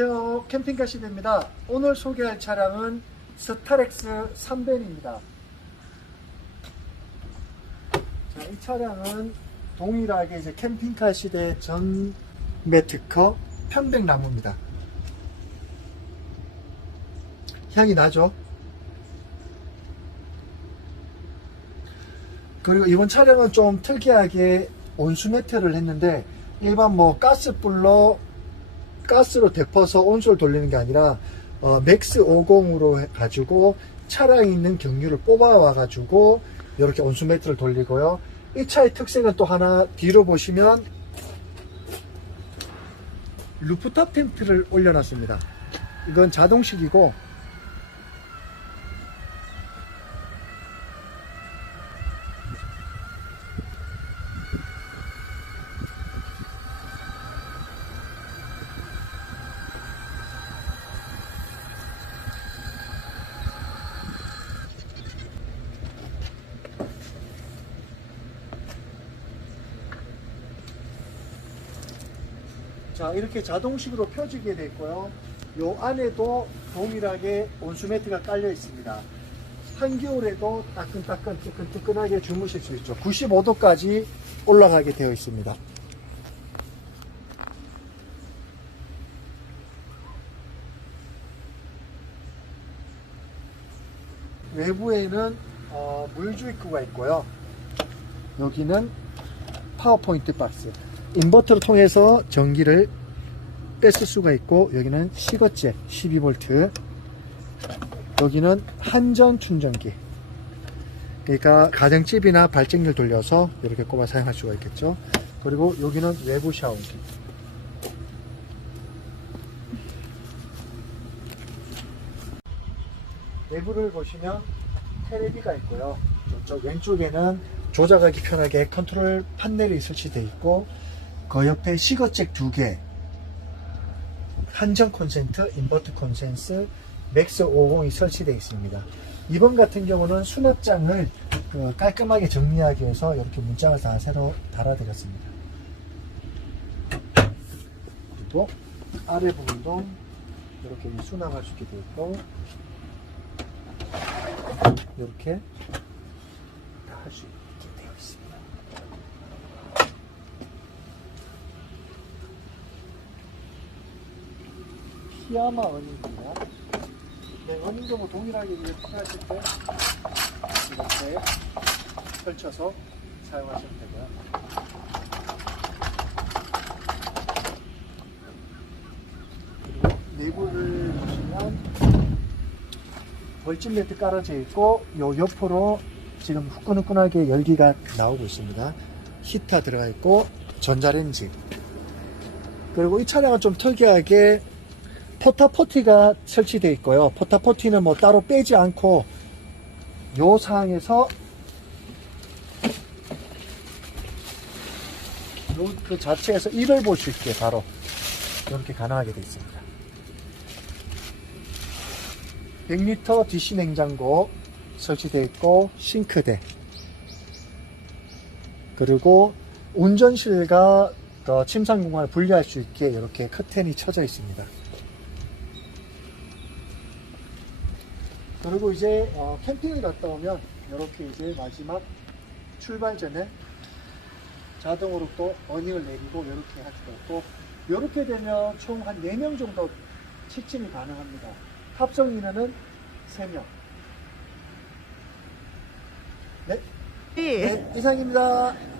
안녕하세요. 캠핑카 시대입니다. 오늘 소개할 차량은 스타렉스 3벤입니다. 자, 이 차량은 동일하게 이제 캠핑카 시대 전매 특허 편백나무입니다. 향이 나죠? 그리고 이번 차량은 좀 특이하게 온수 매트를 했는데 일반 뭐 가스불로 가스로 데퍼서 온수를 돌리는 게 아니라 어, 맥스 50으로 가지고 차량에 있는 경유를 뽑아와 가지고 이렇게 온수 매트를 돌리고요. 이 차의 특색은 또 하나 뒤로 보시면 루프탑 텐트를 올려놨습니다. 이건 자동식이고 자 이렇게 자동식으로 펴지게 되어 있고요. 요 안에도 동일하게 온수 매트가 깔려 있습니다. 한겨울에도 따끈따끈 뜨끈뜨끈하게 주무실 수 있죠. 95도까지 올라가게 되어 있습니다. 외부에는 어, 물주입구가 있고요. 여기는 파워포인트 박스 인버터를 통해서 전기를 뺐을 수가 있고 여기는 시거제 12V 여기는 한전 충전기. 그러니까 가정집이나 발전기를 돌려서 이렇게 꼽아 사용할 수가 있겠죠. 그리고 여기는 외부 샤워기. 내부를 보시면 테레비가 있고요. 왼쪽에는 조작하기 편하게 컨트롤 판넬이 설치되어 있고 그 옆에 시거잭 두 개, 한정 콘센트, 인버터 콘센스, 맥스 50이 설치되어 있습니다. 이번 같은 경우는 수납장을 그 깔끔하게 정리하기 위해서 이렇게 문장을 다 새로 달아드렸습니다. 그리고 아래 부분도 이렇게 수납할 수 있게 되어 있고 이렇게 다 할 수 있게 되어 있습니다. 피아마 어닝입니다. 네, 어닝도 뭐 동일하게 이제 필요하실 때 이렇게 펼쳐서 사용하시면 되고요. 그리고 내부를 보시면 벌집 매트 깔아져 있고 요 옆으로 지금 후끈후끈하게 열기가 나오고 있습니다. 히터 들어가 있고 전자레인지 그리고 이 차량은 좀 특이하게 포타포티가 설치되어 있고요. 포타포티는 뭐 따로 빼지 않고 요 상황에서 요그 자체에서 일을 볼 수 있게 바로 이렇게 가능하게 되어 있습니다. 100리터 DC 냉장고 설치되어 있고 싱크대 그리고 운전실과 그 침상 공간을 분리할 수 있게 이렇게 커튼이 쳐져 있습니다. 그리고 이제 어, 캠핑을 갔다 오면 이렇게 이제 마지막 출발 전에 자동으로 또 어닝을 내리고 이렇게 할 수가 있고 이렇게 되면 총 한 4명 정도 취침이 가능합니다. 합성 인원은 3명. 네, 네 이상입니다.